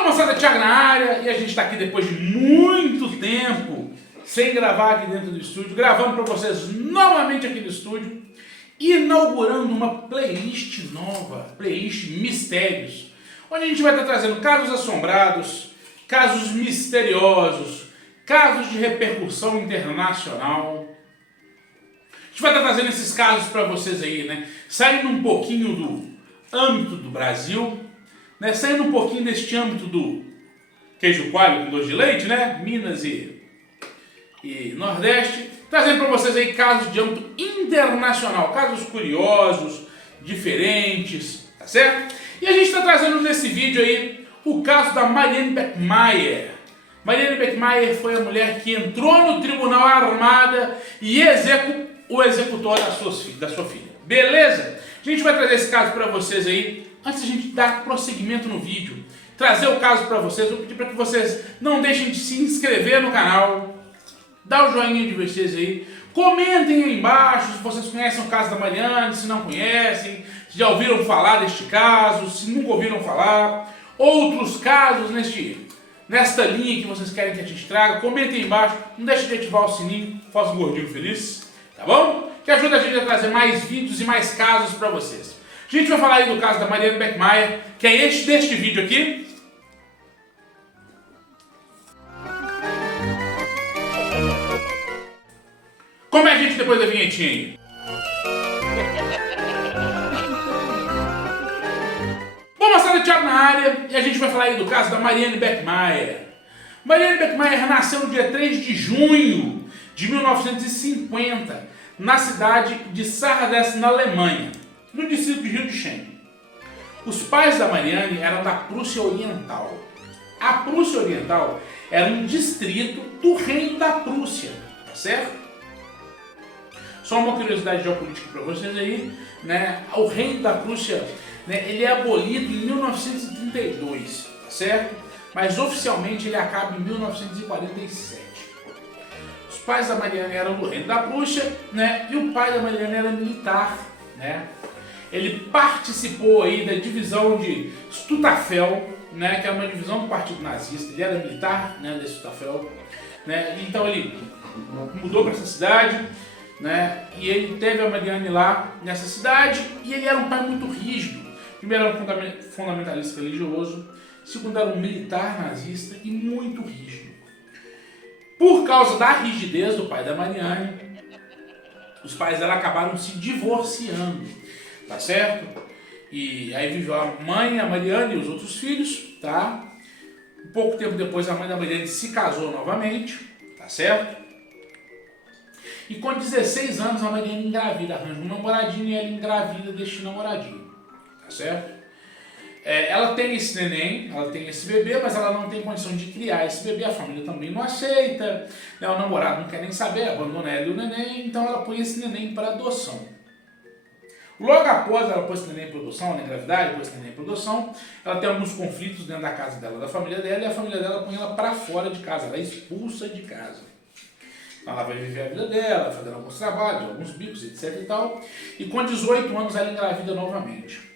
Fala moçada, Thiago na área, e a gente está aqui depois de muito tempo sem gravar aqui dentro do estúdio, gravando para vocês novamente aqui no estúdio, inaugurando uma playlist nova, playlist Mistérios, onde a gente vai estar trazendo casos assombrados, casos misteriosos, casos de repercussão internacional. A gente vai estar trazendo esses casos para vocês aí, né? Saindo um pouquinho do âmbito do Brasil, né? Saindo um pouquinho deste âmbito do queijo coalho com doce de leite, né? Minas e Nordeste, trazendo para vocês aí casos de âmbito internacional, casos curiosos, diferentes, tá certo? E a gente está trazendo nesse vídeo aí o caso da Marianne Beckmeyer. Marianne Beckmeyer foi a mulher que entrou no tribunal armada e o executor da sua filha. Beleza? A gente vai trazer esse caso para vocês aí. Antes de a gente dar prosseguimento no vídeo, trazer o caso para vocês, eu vou pedir para que vocês não deixem de se inscrever no canal, dar o joinha de vocês aí, comentem aí embaixo se vocês conhecem o caso da Marianne, se não conhecem, se já ouviram falar deste caso, se nunca ouviram falar, outros casos nesta linha que vocês querem que a gente traga. Comentem aí embaixo, não deixem de ativar o sininho, faça um gordinho feliz, tá bom? Que ajuda a gente a trazer mais vídeos e mais casos para vocês. A gente vai falar aí do caso da Marianne Beckmeyer, que é deste vídeo aqui. Como é a gente depois da vinhetinha aí? Bom, moçada, Thiago na área, e a gente vai falar aí do caso da Marianne Beckmeyer. Marianne Beckmeyer nasceu no dia 3 de junho de 1950, na cidade de Sardes, na Alemanha, no distrito de Rio de Janeiro. Os pais da Marianne eram da Prússia Oriental. A Prússia Oriental era um distrito do Reino da Prússia, tá certo? Só uma curiosidade geopolítica para vocês aí, né? O Reino da Prússia, né, ele é abolido em 1932, tá certo? Mas oficialmente ele acaba em 1947. Os pais da Marianne eram do Reino da Prússia, né? E o pai da Marianne era militar, né? Ele participou aí da divisão de Stutafel, né? Que era uma divisão do partido nazista. Ele era militar, né? Da Stutafel, né? Então ele mudou para essa cidade, né? E ele teve a Marianne lá nessa cidade, e ele era um pai muito rígido. Primeiro era um fundamentalista religioso, segundo era um militar nazista e muito rígido. Por causa da rigidez do pai da Marianne, os pais dela acabaram se divorciando, tá certo? E aí viveu a mãe, a Marianne e os outros filhos, tá? Um pouco tempo depois a mãe da Marianne se casou novamente, tá certo? E com 16 anos a Marianne engravida, arranja um namoradinho e ela engravida deste namoradinho, tá certo? Ela tem esse neném, ela tem esse bebê, mas ela não tem condição de criar esse bebê, a família também não aceita, né? O namorado não quer nem saber, abandona ela e o neném, então ela põe esse neném para adoção. Logo após ela pôr esse neném para adoção, ela engravidar e pôr esse neném para adoção, ela tem alguns conflitos dentro da casa dela, da família dela, e a família dela põe ela para fora de casa, ela é expulsa de casa. Ela vai viver a vida dela, fazendo alguns trabalhos, alguns bicos, etc e tal. E com 18 anos ela engravida novamente.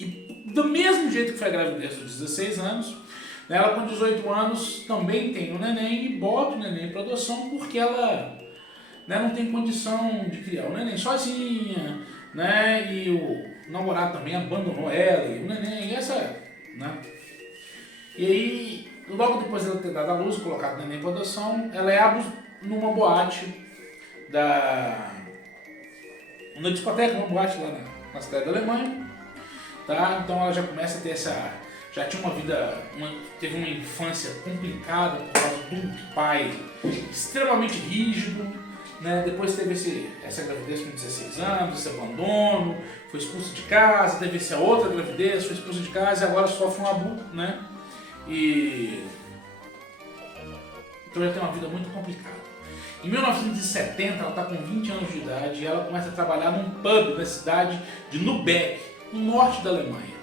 E do mesmo jeito que foi a gravidez dos 16 anos, ela com 18 anos também tem um neném e bota o neném para adoção porque ela, né, não tem condição de criar o neném sozinha, né? E o namorado também abandonou ela e o neném, e essa, né? E aí, logo depois dela ter dado a luz, colocado o neném para adoção, ela é numa boate uma discoteca, uma boate lá na cidade da Alemanha, tá? Então ela já começa a ter já tinha uma vida, teve uma infância complicada por causa de um pai extremamente rígido, né? Depois teve essa gravidez com 16 anos, esse abandono, foi expulsa de casa, teve essa outra gravidez, foi expulsa de casa e agora sofre um abuso, né? Então ela tem uma vida muito complicada. Em 1970, ela está com 20 anos de idade e ela começa a trabalhar num pub na cidade de Lübeck, no norte da Alemanha.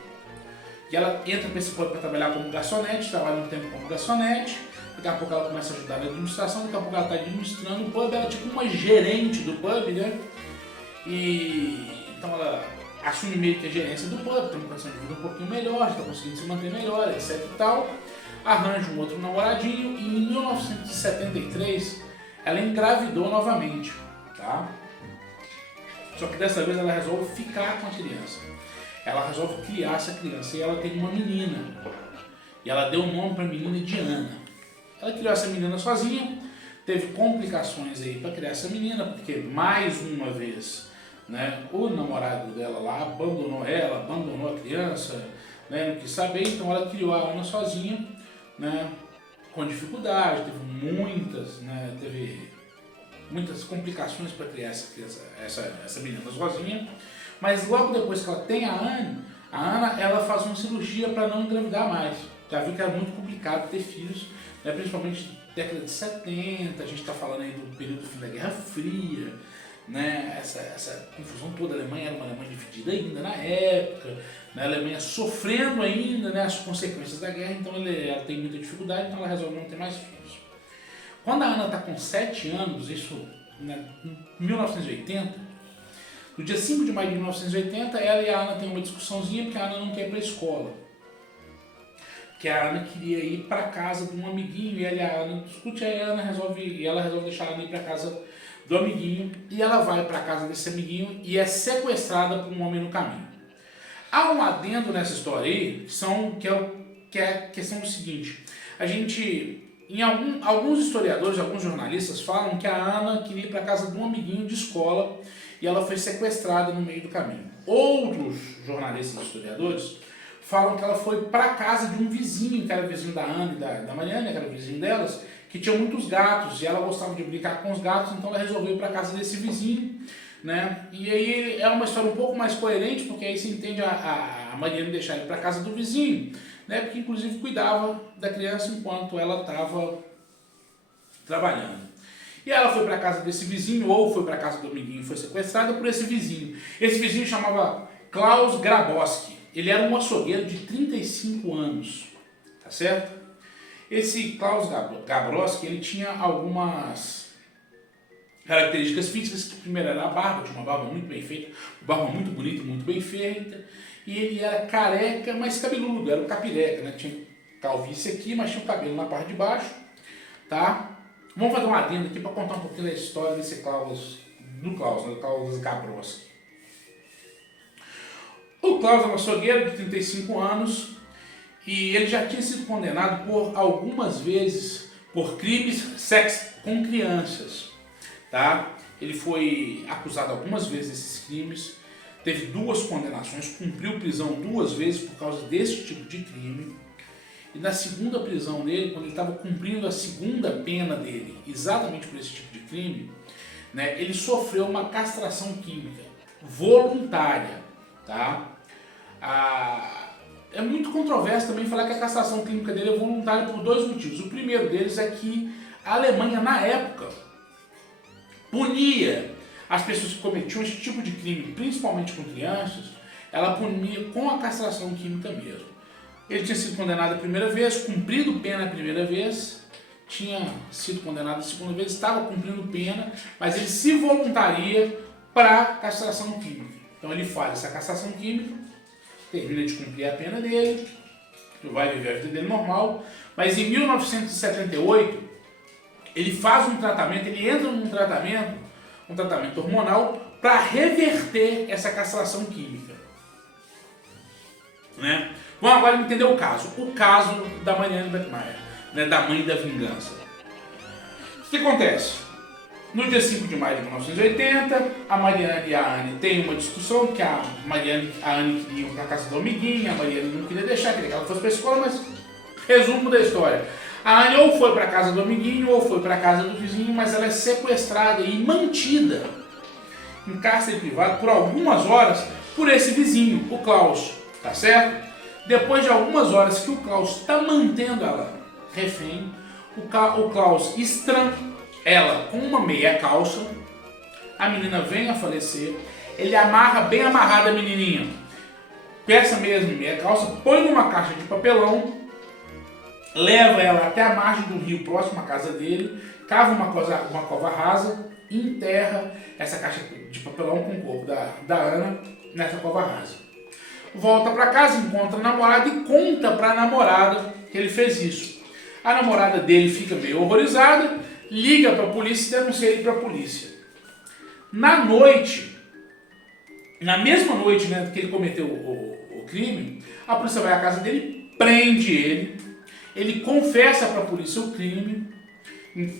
E ela entra para esse pub para trabalhar como garçonete, trabalha um tempo como garçonete, daqui a pouco ela começa a ajudar na administração, daqui a pouco ela está administrando o pub, ela é tipo uma gerente do pub, né? E então ela assume meio que a gerência do pub, tem uma condição de vida um pouquinho melhor, está conseguindo se manter melhor, etc e tal. Arranja um outro namoradinho e em 1973 ela engravidou novamente, tá? Só que dessa vez ela resolve ficar com a criança. Ela resolve criar essa criança e ela tem uma menina. E ela deu o nome para a menina de Ana. Ela criou essa menina sozinha, teve complicações aí para criar essa menina, porque mais uma vez, né, o namorado dela lá abandonou ela, abandonou a criança, né, não quis saber, então ela criou a Ana sozinha, né, com dificuldade, teve muitas complicações para criar essa menina sozinha, mas logo depois que ela tem a Ana ela faz uma cirurgia para não engravidar mais. Já viu que era muito complicado ter filhos, né, principalmente década de 70, a gente está falando aí do período do fim da Guerra Fria, né, essa confusão toda. A Alemanha era uma Alemanha dividida ainda na época, né, a Alemanha sofrendo ainda, né, as consequências da guerra, então ela tem muita dificuldade, então ela resolve não ter mais filhos. Quando a Ana está com 7 anos, isso, né, em 1980, no dia 5 de maio de 1980, ela e a Ana têm uma discussãozinha porque a Ana não quer ir para a escola. Que a Ana queria ir para casa de um amiguinho e a Ana discute, aí ela resolve deixar a Ana ir para casa do amiguinho e ela vai para casa desse amiguinho e é sequestrada por um homem no caminho. Há um adendo nessa história aí, que é a questão do seguinte: alguns historiadores, alguns jornalistas falam que a Ana queria ir para casa de um amiguinho de escola e ela foi sequestrada no meio do caminho. Outros jornalistas e historiadores falam que ela foi para casa de um vizinho, que era vizinho da Ana e da Mariana, que era o vizinho delas, que tinha muitos gatos e ela gostava de brincar com os gatos, então ela resolveu ir para casa desse vizinho, né? E aí é uma história um pouco mais coerente, porque aí se entende a Mariana deixar ele para casa do vizinho, né? Porque inclusive cuidava da criança enquanto ela estava trabalhando. E ela foi para casa desse vizinho, ou foi para casa do amiguinho e foi sequestrada por esse vizinho. Esse vizinho chamava Klaus Grabowski. Ele era um açougueiro de 35 anos, tá certo? Esse Klaus Grabowski, ele tinha algumas características físicas, que primeiro era a barba, tinha uma barba muito bem feita, uma barba muito bonita, muito bem feita, e ele era careca, mas cabeludo, era um capireca, né? Tinha calvície aqui, mas tinha o cabelo na parte de baixo, tá? Vamos fazer um adendo aqui para contar um pouquinho da história desse Klaus Grabowski. O Klaus é um açougueiro de 35 anos e ele já tinha sido condenado por algumas vezes por crimes com crianças, tá? Ele foi acusado algumas vezes desses crimes, teve 2 condenações, cumpriu prisão 2 vezes por causa desse tipo de crime. E na segunda prisão dele, quando ele estava cumprindo a segunda pena dele, exatamente por esse tipo de crime, né, ele sofreu uma castração química voluntária, tá? É muito controverso também falar que a castração química dele é voluntária por 2 motivos. O primeiro deles é que a Alemanha, na época, punia as pessoas que cometiam esse tipo de crime, principalmente com crianças, ela punia com a castração química mesmo. Ele tinha sido condenado a primeira vez, cumprido pena a primeira vez, tinha sido condenado a segunda vez, estava cumprindo pena, mas ele se voluntaria para castração química. Então ele faz essa castração química, termina de cumprir a pena dele, vai viver a vida dele normal, mas em 1978 ele faz um tratamento, ele entra num tratamento, um tratamento hormonal para reverter essa castração química, né? Vamos agora entender o caso da Marianne Beckmeyer, né, da mãe da vingança. O que acontece? No dia 5 de maio de 1980, a Marianne e a Anne têm uma discussão, que a Anne queria ir para a casa do amiguinho, a Marianne não queria deixar, queria que ela fosse para a escola, mas resumo da história. A Anne ou foi para a casa do amiguinho ou foi para a casa do vizinho, mas ela é sequestrada e mantida em cárcere privado por algumas horas por esse vizinho, o Klaus, tá certo? Depois de algumas horas que o Klaus está mantendo ela refém, o Klaus estranha ela com uma meia calça, a menina vem a falecer, ele amarra bem amarrada a menininha, peça mesmo meia calça, põe numa caixa de papelão, leva ela até a margem do rio próximo à casa dele, cava uma cova rasa, enterra essa caixa de papelão com o corpo da Ana nessa cova rasa. Volta para casa, encontra a namorada e conta para a namorada que ele fez isso. A namorada dele fica meio horrorizada, liga para a polícia e denuncia ele para a polícia. Na noite, na mesma noite, né, que ele cometeu o crime, a polícia vai à casa dele, prende ele confessa para a polícia o crime,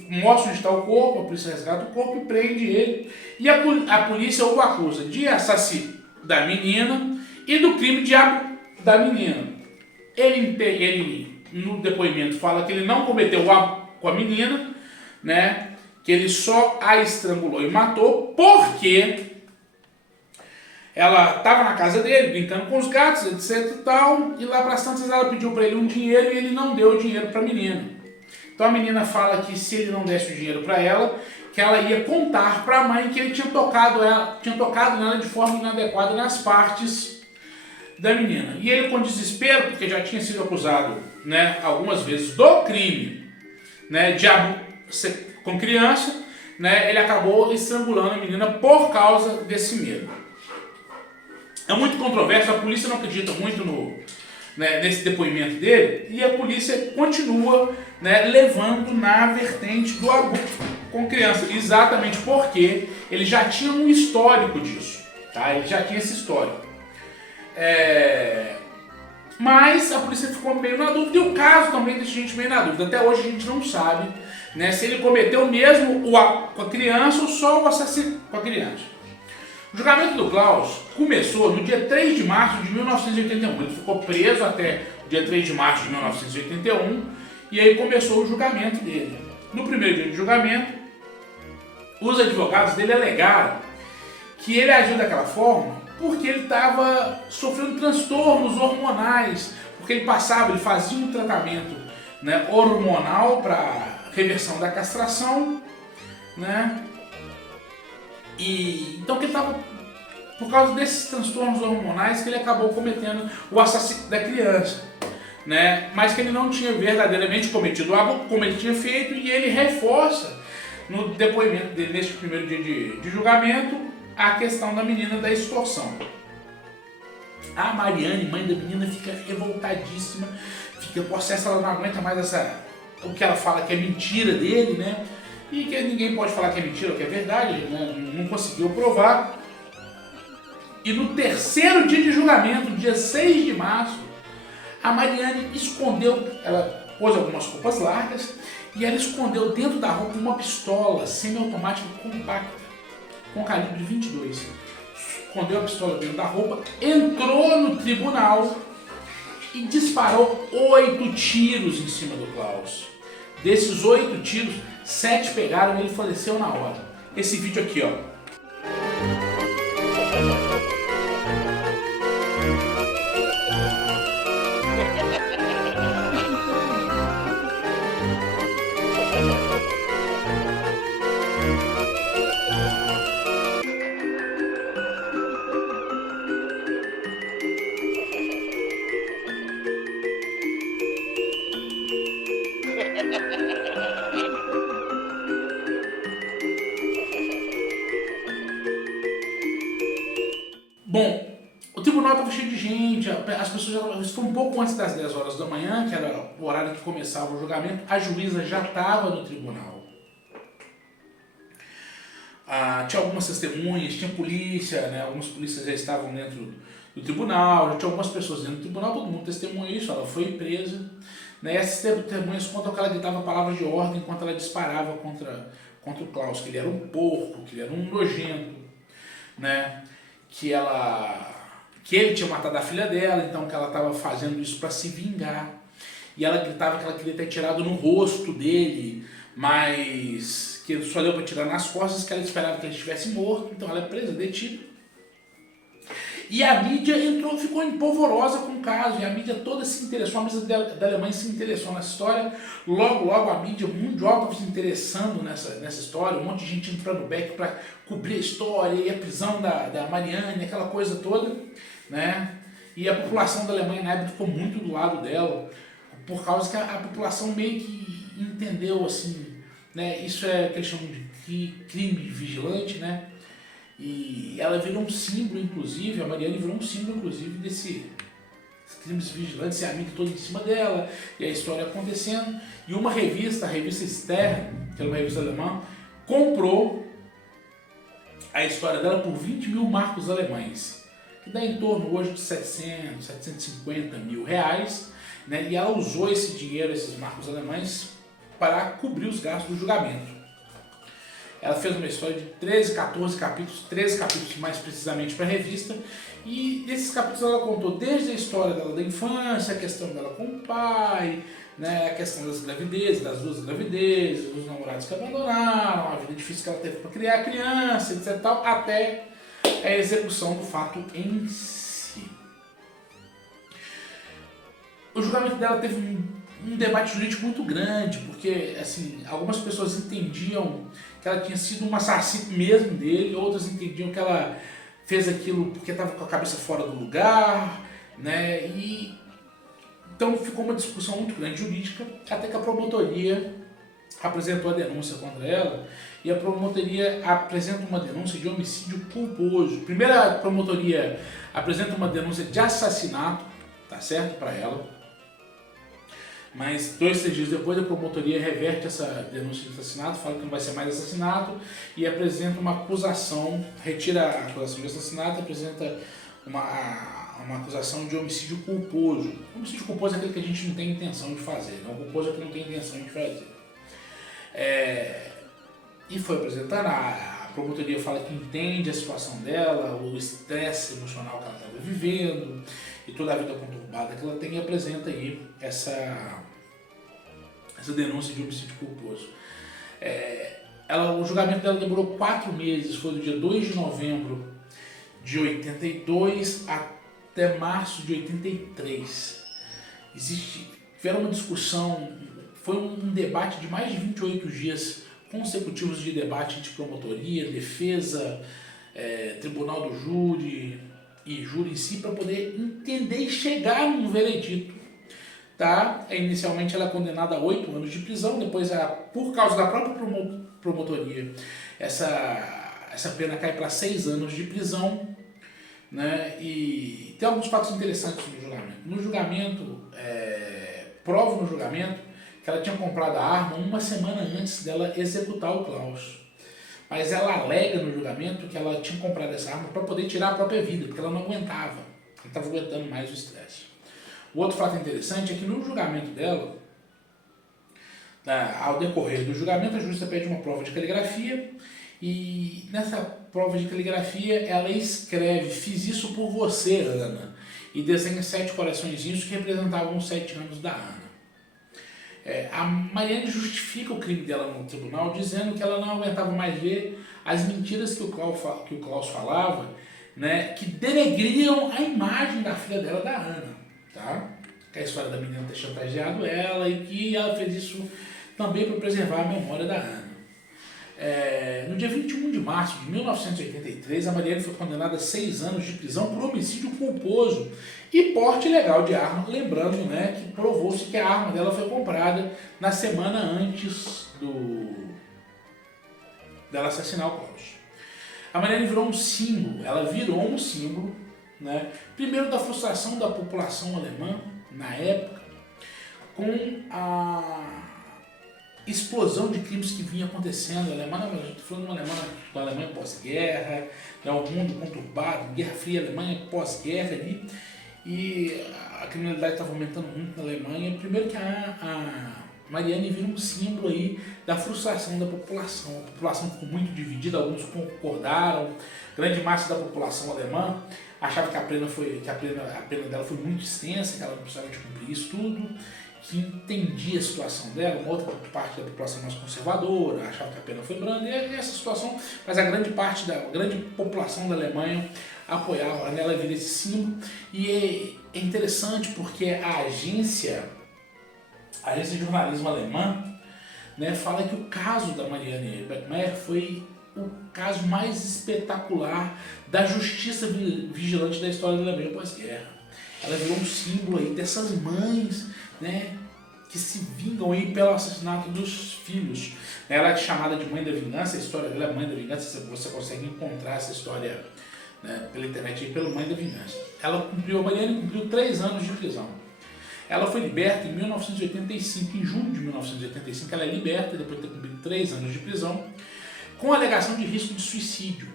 mostra onde está o corpo, a polícia resgata o corpo e prende ele. E a polícia o acusa de assassino da menina e do crime da menina. Ele, no depoimento, fala que ele não cometeu o ato com a menina, né? Que ele só a estrangulou e matou porque ela estava na casa dele, brincando com os gatos, etc e tal, e lá para as tantas ela pediu para ele um dinheiro e ele não deu o dinheiro para a menina. Então a menina fala que se ele não desse o dinheiro para ela, que ela ia contar para a mãe que ele tinha tocado nela de forma inadequada nas partes da menina. E ele, com desespero, porque já tinha sido acusado, né, algumas vezes do crime, né, de abuso com criança, né, ele acabou estrangulando a menina por causa desse medo. É muito controverso, a polícia não acredita muito nesse depoimento dele, e a polícia continua, né, levando na vertente do abuso com criança, exatamente porque ele já tinha um histórico disso, tá? Ele já tinha esse histórico. Mas a polícia ficou meio na dúvida, e o caso também deixa a gente meio na dúvida. Até hoje a gente não sabe, né, se ele cometeu mesmo com a criança ou só o assassinato com a criança. O julgamento do Klaus começou no dia 3 de março de 1981. Ele ficou preso até o dia 3 de março de 1981 e aí começou o julgamento dele. No primeiro dia de julgamento, os advogados dele alegaram que ele agiu daquela forma porque ele estava sofrendo transtornos hormonais, porque ele fazia um tratamento, né, hormonal para reversão da castração, né? E então que ele estava, por causa desses transtornos hormonais, que ele acabou cometendo o assassinato da criança, né? Mas que ele não tinha verdadeiramente cometido o abuso como ele tinha feito, e ele reforça no depoimento dele neste primeiro dia de julgamento a questão da menina da extorsão. A Mariane, mãe da menina, fica revoltadíssima, fica possessa, ela não aguenta mais o que ela fala que é mentira dele, né? E que ninguém pode falar que é mentira ou que é verdade, né? Não conseguiu provar. E no terceiro dia de julgamento, dia 6 de março, a Mariane escondeu, ela pôs algumas roupas largas e ela escondeu dentro da roupa uma pistola semiautomática compacta, com calibre 22. Escondeu a pistola dentro da roupa, entrou no tribunal e disparou 8 tiros em cima do Klaus. Desses 8 tiros, 7 pegaram e ele faleceu na hora. Esse vídeo aqui, ó. Bom, o tribunal estava cheio de gente, as pessoas isso foi um pouco antes das 10 horas da manhã, que era o horário que começava o julgamento, a juíza já estava no tribunal. Tinha algumas testemunhas, tinha polícia, né, algumas polícias já estavam dentro do tribunal, já tinha algumas pessoas dentro do tribunal, todo mundo testemunha isso, ela foi presa. Né, essas testemunhas contam que ela gritava palavras de ordem enquanto ela disparava contra o Klaus, que ele era um porco, que ele era um nojento, né? Que ele tinha matado a filha dela, então que ela estava fazendo isso para se vingar. E ela gritava que ela queria ter tirado no rosto dele, mas que só deu para tirar nas costas, que ela esperava que ele estivesse morto, então ela é presa, detida. E a mídia ficou empolvorosa com o caso, e a mídia toda se interessou, a mídia da Alemanha se interessou nessa história, logo a mídia mundial estava se interessando nessa história, um monte de gente indo para o Beck para cobrir a história, e a prisão da Mariane, aquela coisa toda, né? E a população da Alemanha na época ficou muito do lado dela, por causa que a população meio que entendeu assim, né? Isso é o que eles chamam de crime vigilante, né? E ela virou um símbolo, inclusive, a Marianne virou um símbolo, inclusive, desses crimes vigilantes, esse amigo todo em cima dela, e a história acontecendo. E uma revista, a revista Stern, que era uma revista alemã, comprou a história dela por 20 mil marcos alemães, que dá em torno hoje de 700, 750 mil reais, né? E ela usou esse dinheiro, esses marcos alemães, para cobrir os gastos do julgamento. Ela fez uma história de 13 capítulos mais precisamente para a revista, e nesses capítulos ela contou desde a história dela da infância, a questão dela com o pai, né, a questão das gravidezes, das duas gravidezes, dos namorados que abandonaram, a vida difícil que ela teve para criar a criança, etc. Tal, até a execução do fato em si. O julgamento dela teve um debate jurídico muito grande, porque assim, algumas pessoas entendiam que ela tinha sido uma assassina mesmo dele, outras entendiam que ela fez aquilo porque estava com a cabeça fora do lugar, né? E então ficou uma discussão muito grande jurídica, até que a promotoria apresentou a denúncia contra ela, e a promotoria apresenta uma denúncia de homicídio culposo. Primeiro a promotoria apresenta uma denúncia de assassinato, tá certo, para ela. Mas 2, 3 dias depois a promotoria reverte essa denúncia de assassinato, fala que não vai ser mais assassinato e apresenta uma acusação, retira a acusação de assassinato e apresenta uma acusação de homicídio culposo. Homicídio culposo é aquele que a gente não tem intenção de fazer, não? O culposo é que não tem intenção de fazer. E foi apresentada, a promotoria fala que entende a situação dela, o estresse emocional que ela estava vivendo e toda a vida conturbada que ela tem, e apresenta aí essa denúncia de homicídio culposo. O julgamento dela demorou 4 meses, foi do dia 2 de novembro de 82 até março de 83. Tiveram uma discussão, foi um debate de mais de 28 dias consecutivos de debate entre promotoria, defesa, tribunal do júri e júri em si, para poder entender e chegar num veredito. Tá? Inicialmente ela é condenada a 8 anos de prisão, depois, por causa da própria promotoria, essa pena cai para 6 anos de prisão, né? E tem alguns fatos interessantes no julgamento. No julgamento, prova no julgamento que ela tinha comprado a arma uma semana antes dela executar o Klaus. Mas ela alega no julgamento que ela tinha comprado essa arma para poder tirar a própria vida, porque ela não aguentava, ela estava aguentando mais o estresse. O outro fato interessante é que no julgamento dela, ao decorrer do julgamento, a juíza pede uma prova de caligrafia, e nessa prova de caligrafia ela escreve: "Fiz isso por você, Ana", e desenha 7 coraçõezinhos que representavam os 7 anos da Ana. A Marianne justifica o crime dela no tribunal, dizendo que ela não aguentava mais ver as mentiras que o Klaus falava, né, que denegriam a imagem da filha dela, da Ana. Tá? Que é a história da menina ter chantageado ela e que ela fez isso também para preservar a memória da Ana. No dia 21 de março de 1983, a Marianne foi condenada a 6 anos de prisão por homicídio culposo e porte ilegal de arma, lembrando, né, que provou-se que a arma dela foi comprada na semana antes dela assassinar o Klaus. A Marianne virou um símbolo, né, primeiro da frustração da população alemã na época, com a explosão de crimes que vinha acontecendo. A gente está falando da Alemanha pós-guerra, o mundo conturbado, Guerra Fria, Alemanha pós-guerra ali, e a criminalidade estava aumentando muito na Alemanha. Primeiro que a Marianne vira um símbolo aí da frustração da população. A população ficou muito dividida, alguns concordaram, grande massa da população alemã achava que a pena dela foi muito extensa, que ela não precisava de cumprir isso tudo, que entendia a situação dela. Uma outra parte da população mais conservadora achava que a pena foi branda, e essa situação, mas a grande população da Alemanha apoiava ela, vira esse símbolo. E é interessante porque a agência de jornalismo alemã, né, fala que o caso da Marianne Beckmayer foi o caso mais espetacular da justiça vigilante da história da Alemanha pós-guerra. Ela virou um símbolo aí dessas mães, né, que se vingam aí pelo assassinato dos filhos. Ela é chamada de Mãe da Vingança, a história dela é Mãe da Vingança, você consegue encontrar essa história, né, pela internet aí, pelo Mãe da Vingança. A Mariane cumpriu 3 anos de prisão. Ela foi liberta em 1985, em junho de 1985, ela é liberta depois de ter cumprido 3 anos de prisão, com alegação de risco de suicídio.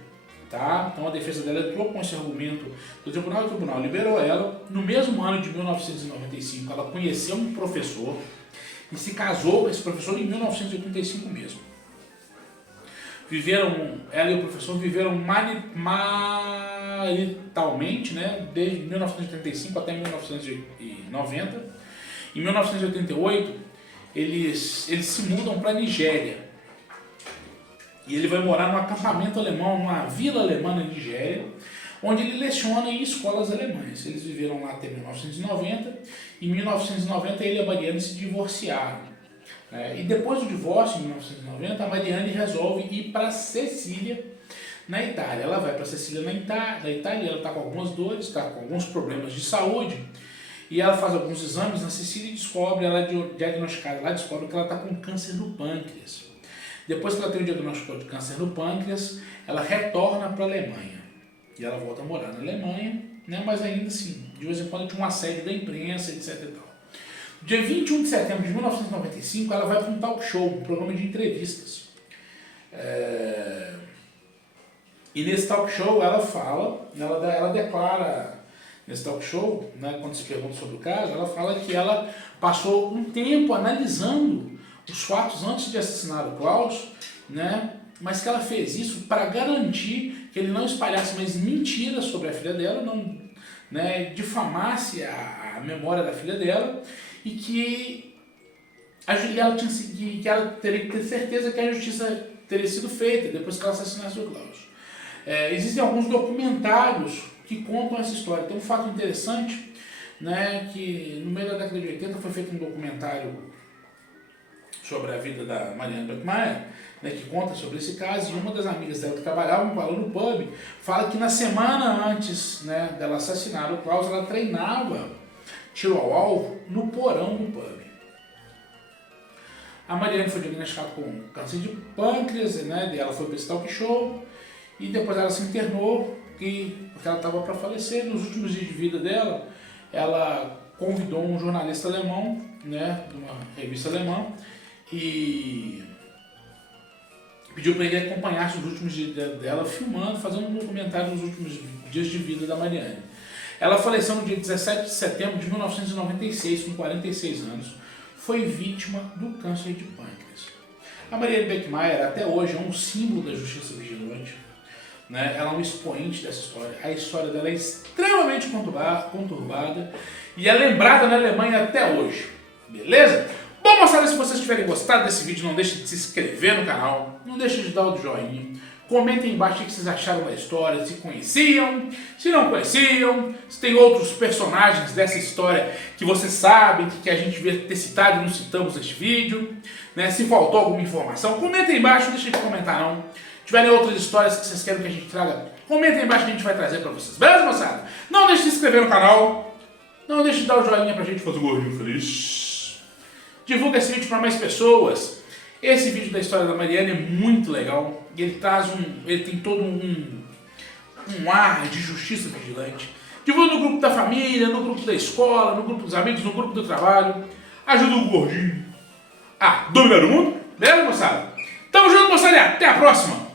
Tá? Então a defesa dela entrou com esse argumento do tribunal, e o tribunal liberou ela. No mesmo ano de 1995, ela conheceu um professor e se casou com esse professor em 1985 mesmo. Ela e o professor viveram maritalmente, né, desde 1985 até 1990. Em 1988, eles se mudam para a Nigéria. E ele vai morar num acampamento alemão, numa vila alemã na Nigéria, onde ele leciona em escolas alemãs. Eles viveram lá até 1990. Em 1990, ele e a Mariane se divorciaram. E depois do divórcio, em 1990, a Mariane resolve ir para Sicília, na Itália. Ela vai para Sicília, na Itália, ela está com algumas dores, está com alguns problemas de saúde, e ela faz alguns exames na Sicília e descobre, ela é diagnosticada lá, descobre que ela está com câncer no pâncreas. Depois que ela tem o diagnóstico de câncer no pâncreas, ela retorna para a Alemanha. E ela volta a morar na Alemanha, né? Mas ainda assim, de vez em quando tinha um assédio da imprensa, etc. E tal. Dia 21 de setembro de 1995, ela vai para um talk show, um programa de entrevistas. E nesse talk show ela fala, ela declara, nesse talk show, né, quando se pergunta sobre o caso, ela fala que ela passou um tempo analisando os fatos antes de assassinar o Klaus, né, mas que ela fez isso para garantir que ele não espalhasse mais mentiras sobre a filha dela, não, né, difamasse a memória da filha dela, e que ela teria que ter certeza que a justiça teria sido feita depois que ela assassinasse o Klaus. Existem alguns documentários que contam essa história. Tem um fato interessante, né, que no meio da década de 80 foi feito um documentário sobre a vida da Mariane Beckmayer, né, que conta sobre esse caso, e uma das amigas dela que trabalhavam com ela no pub fala que na semana antes, né, dela assassinar o Klaus, ela treinava tiro ao alvo no porão do pub. A Mariane foi diagnosticada com câncer de pâncreas, né, ela foi para esse talk show, e depois ela se internou, porque ela estava para falecer. Nos últimos dias de vida dela, ela convidou um jornalista alemão, né, de uma revista alemã, e pediu para ele acompanhar os últimos dias dela, filmando, fazendo um documentário dos últimos dias de vida da Mariane. Ela faleceu no dia 17 de setembro de 1996, com 46 anos. Foi vítima do câncer de pâncreas. A Mariane Beckmayer, até hoje, é um símbolo da justiça vigilante, né? Ela é um expoente dessa história. A história dela é extremamente conturbada e é lembrada na Alemanha até hoje. Beleza? Bom, moçada, se vocês tiverem gostado desse vídeo, não deixe de se inscrever no canal, não deixe de dar o joinha, comentem embaixo o que vocês acharam da história, se conheciam, se não conheciam, se tem outros personagens dessa história que vocês sabem, que a gente devia ter citado e não citamos neste vídeo, né? Se faltou alguma informação, comentem embaixo, não deixem de comentar não. Se tiverem outras histórias que vocês querem que a gente traga, comentem embaixo que a gente vai trazer pra vocês. Beleza, moçada? Não deixe de se inscrever no canal, não deixe de dar o joinha pra gente fazer o gordinho feliz. Divulga esse vídeo para mais pessoas. Esse vídeo da história da Mariane é muito legal. Ele tem todo um ar de justiça vigilante. Divulga no grupo da família, no grupo da escola, no grupo dos amigos, no grupo do trabalho. Ajuda o gordinho a dominar o mundo. Beleza, moçada? Tamo junto, moçada. Até a próxima.